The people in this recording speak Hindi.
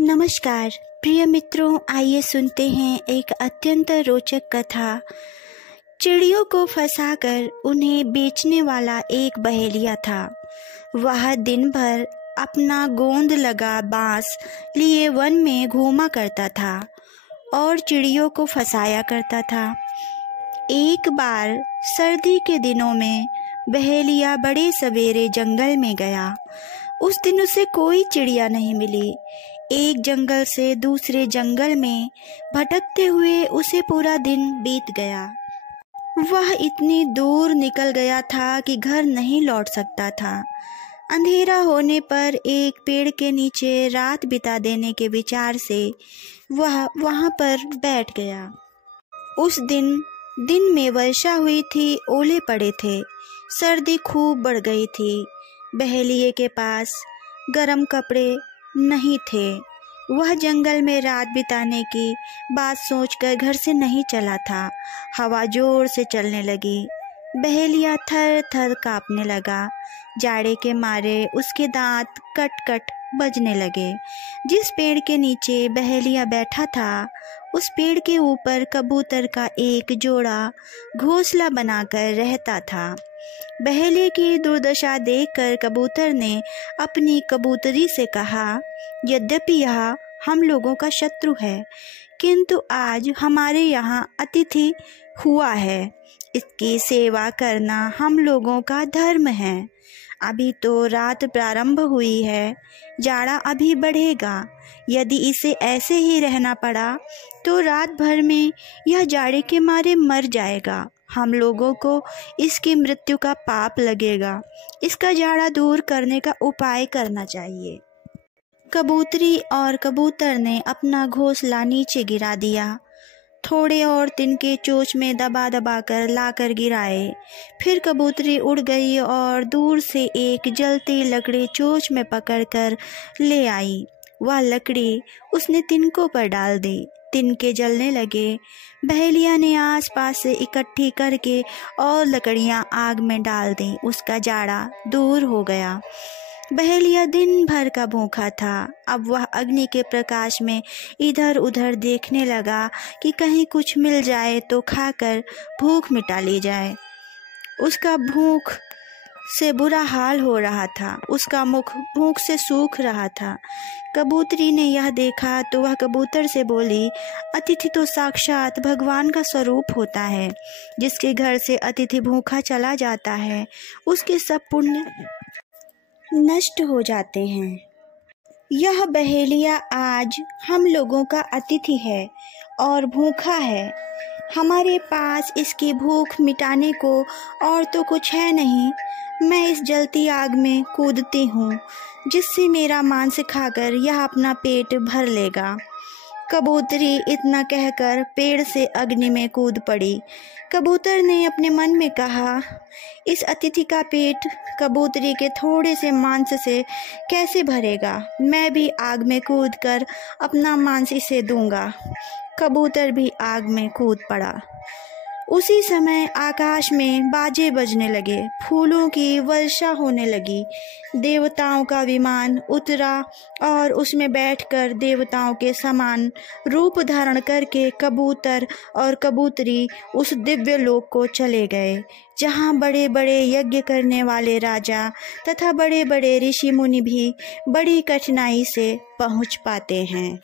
नमस्कार प्रिय मित्रों, आइए सुनते हैं एक अत्यंत रोचक कथा। चिड़ियों को फंसाकर उन्हें बेचने वाला एक बहेलिया था। वह दिन भर अपना गोंद लगा बांस लिए वन में घूमा करता था और चिड़ियों को फंसाया करता था। एक बार सर्दी के दिनों में बहेलिया बड़े सवेरे जंगल में गया। उस दिन उसे कोई चिड़िया नहीं मिली। एक जंगल से दूसरे जंगल में भटकते हुए उसे पूरा दिन बीत गया। वह इतनी दूर निकल गया था कि घर नहीं लौट सकता था। अंधेरा होने पर एक पेड़ के नीचे रात बिता देने के विचार से वह वहां पर बैठ गया। उस दिन में वर्षा हुई थी, ओले पड़े थे, सर्दी खूब बढ़ गई थी। बहेलिये के पास गर्म कपड़े नहीं थे। वह जंगल में रात बिताने की बात सोचकर घर से नहीं चला था। हवा जोर से चलने लगी। बहेलिया थर थर कांपने लगा। जाड़े के मारे उसके दांत कट कट बजने लगे। जिस पेड़ के नीचे बहेलिया बैठा था, उस पेड़ के ऊपर कबूतर का एक जोड़ा घोंसला बनाकर रहता था। बहेलिये की दुर्दशा देखकर कबूतर ने अपनी कबूतरी से कहा, यद्यपि यह हम लोगों का शत्रु है, किंतु आज हमारे यहाँ अतिथि हुआ है। इसकी सेवा करना हम लोगों का धर्म है। अभी तो रात प्रारंभ हुई है, जाड़ा अभी बढ़ेगा। यदि इसे ऐसे ही रहना पड़ा तो रात भर में यह जाड़े के मारे मर जाएगा। हम लोगों को इसकी मृत्यु का पाप लगेगा। इसका जाड़ा दूर करने का उपाय करना चाहिए। कबूतरी और कबूतर ने अपना घोंसला नीचे गिरा दिया। थोड़े और तिनके चोंच में दबा दबा कर लाकर गिराए। फिर कबूतरी उड़ गई और दूर से एक जलती लकड़ी चोंच में पकड़कर ले आई। वह लकड़ी उसने तिनकों पर डाल दी। तिनके जलने लगे। बहेलिया ने आसपास से इकट्ठी करके और लकड़ियां आग में डाल दी। उसका जाड़ा दूर हो गया। बहेलिया दिन भर का भूखा था। अब वह अग्नि के प्रकाश में इधर उधर देखने लगा कि कहीं कुछ मिल जाए तो खाकर भूख मिटा ली जाए। उसका भूख से बुरा हाल हो रहा था। उसका मुख भूख से सूख रहा था। कबूतरी ने यह देखा तो वह कबूतर से बोली, अतिथि तो साक्षात भगवान का स्वरूप होता है। जिसके घर से अतिथि भूखा चला जाता है, उसके सब पुण्य नष्ट हो जाते हैं। यह बहेलिया आज हम लोगों का अतिथि है और भूखा है। हमारे पास इसकी भूख मिटाने को और तो कुछ है नहीं। मैं इस जलती आग में कूदती हूँ, जिससे मेरा मांस खाकर यह अपना पेट भर लेगा। कबूतरी इतना कहकर पेड़ से अग्नि में कूद पड़ी। कबूतर ने अपने मन में कहा, इस अतिथि का पेट कबूतरी के थोड़े से मांस से कैसे भरेगा। मैं भी आग में कूदकर अपना मांस इसे दूंगा। कबूतर भी आग में कूद पड़ा। उसी समय आकाश में बाजे बजने लगे। फूलों की वर्षा होने लगी। देवताओं का विमान उतरा और उसमें बैठकर देवताओं के समान रूप धारण करके कबूतर और कबूतरी उस दिव्य लोक को चले गए, जहाँ बड़े बड़े यज्ञ करने वाले राजा तथा बड़े बड़े ऋषि मुनि भी बड़ी कठिनाई से पहुँच पाते हैं।